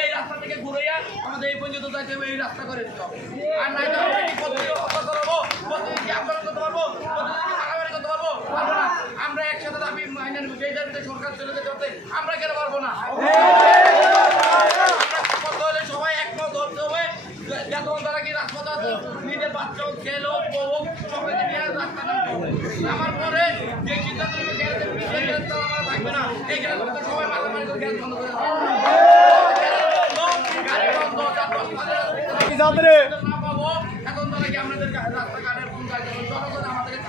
এই রাস্তা থেকে ঘুরাইয়া আমাদের এই পর্যন্ত যাইতে হবে, এই রাস্তা করে দিতে হবে। আর নাই তো আমরা কি প্রতিদিন আন্দোলন করতে পারবো, প্রতিদিন মারামারি করতে পারবো না। আমরা একসাথে দাবি মাইনে নেব, সেই দাবিতে সরকার চলে যেতে হতে আমরা কেন পারবো না? সবাই একমত হতে হবে, যখন তারা কি রাজপথ নিজের বাচ্চা হোক, ছেলে হোক, বউ হোক, সবাইকে নিয়ে রাস্তা নামতে হবে। আমার পরে যে সিদ্ধান্ত আমরা থাকবে না, এই গ্যাস সবাই মারামারি করে গ্যাস বন্ধ করে দেবে। এখন তারা কি আমাদের রাস্তাঘাটের জনগণ আমাদেরকে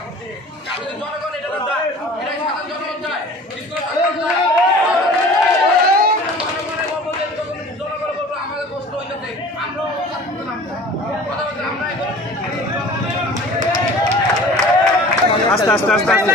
জনগণ এটা চায়, এটা সাধারণ জনগণ চায়। জনগণ বলবো আমাদের কষ্ট হইতেছে, আমরাও আস্তে আস্তে আস্তে আস্তে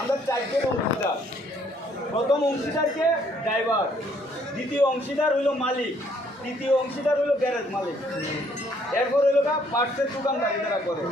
আমরা চারটে অংশীদার। প্রথম অংশীদারকে ড্রাইভার, দ্বিতীয় অংশীদার হইল মালিক, তৃতীয় অংশীদার হইল গ্যারেজ মালিক, এরপর হইল পার্টসের দোকানদারি যারা করে।